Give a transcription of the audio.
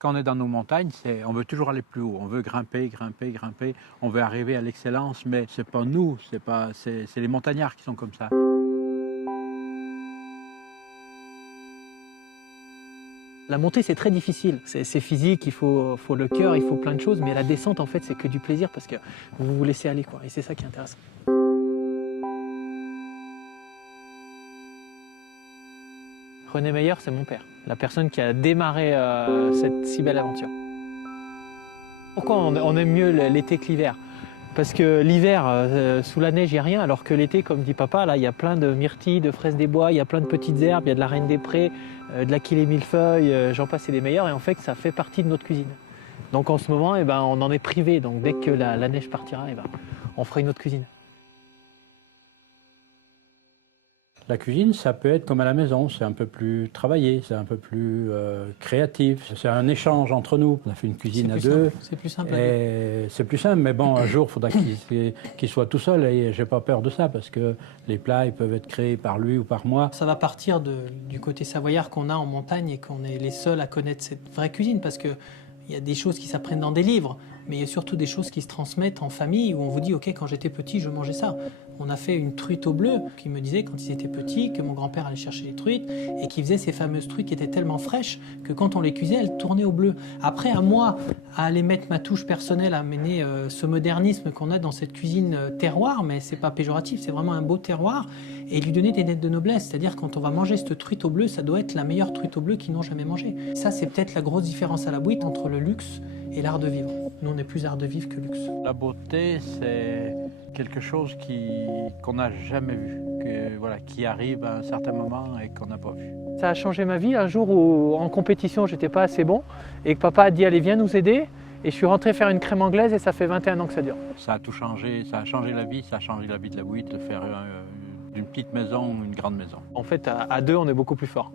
Quand on est dans nos montagnes, on veut toujours aller plus haut, on veut grimper, grimper, grimper, on veut arriver à l'excellence, mais c'est pas nous, c'est les montagnards qui sont comme ça. La montée, c'est très difficile, c'est physique, faut le cœur, il faut plein de choses, mais la descente, en fait, c'est que du plaisir parce que vous vous laissez aller, quoi, et c'est ça qui est intéressant. René Meyer, c'est mon père, la personne qui a démarré cette si belle aventure. Pourquoi on aime mieux l'été que l'hiver? Parce que l'hiver, sous la neige, il n'y a rien, alors que l'été, comme dit papa, là, il y a plein de myrtilles, de fraises des bois, il y a plein de petites herbes, il y a de la reine des prés, de l'aquil et millefeuille, j'en passe et des meilleurs, et en fait, ça fait partie de notre cuisine. Donc en ce moment, eh ben, on en est privé, donc dès que la neige partira, eh ben, on fera une autre cuisine. La cuisine, ça peut être comme à la maison, c'est un peu plus travaillé, c'est un peu plus créatif. C'est un échange entre nous. On a fait une cuisine à deux. C'est plus simple. C'est plus simple, mais bon, un jour, il faudra qu'il soit tout seul et j'ai pas peur de ça parce que les plats, ils peuvent être créés par lui ou par moi. Ça va partir du côté savoyard qu'on a en montagne et qu'on est les seuls à connaître cette vraie cuisine parce qu'il y a des choses qui s'apprennent dans des livres, mais il y a surtout des choses qui se transmettent en famille où on vous dit « Ok, quand j'étais petit, je mangeais ça ». On a fait une truite au bleu qui me disait quand ils étaient petits que mon grand-père allait chercher les truites et qui faisait ces fameuses truites qui étaient tellement fraîches que quand on les cuisait, elles tournaient au bleu. Après, à moi, à aller mettre ma touche personnelle, à amener ce modernisme qu'on a dans cette cuisine terroir, mais c'est pas péjoratif, c'est vraiment un beau terroir, et lui donner des lettres de noblesse. C'est-à-dire quand on va manger cette truite au bleu, ça doit être la meilleure truite au bleu qu'ils n'ont jamais mangée. Ça, c'est peut-être la grosse différence à la Bouite entre le luxe et l'art de vivre. Nous, on est plus art de vivre que luxe. La beauté, c'est quelque chose qu'on n'a jamais vu, qui arrive à un certain moment et qu'on n'a pas vu. Ça a changé ma vie un jour où, en compétition, j'étais pas assez bon et que papa a dit « Allez, viens nous aider ». Et je suis rentré faire une crème anglaise et ça fait 21 ans que ça dure. Ça a tout changé, ça a changé la vie, ça a changé la vie de la Bouite, de faire d'une petite maison une grande maison. En fait, à deux, on est beaucoup plus fort.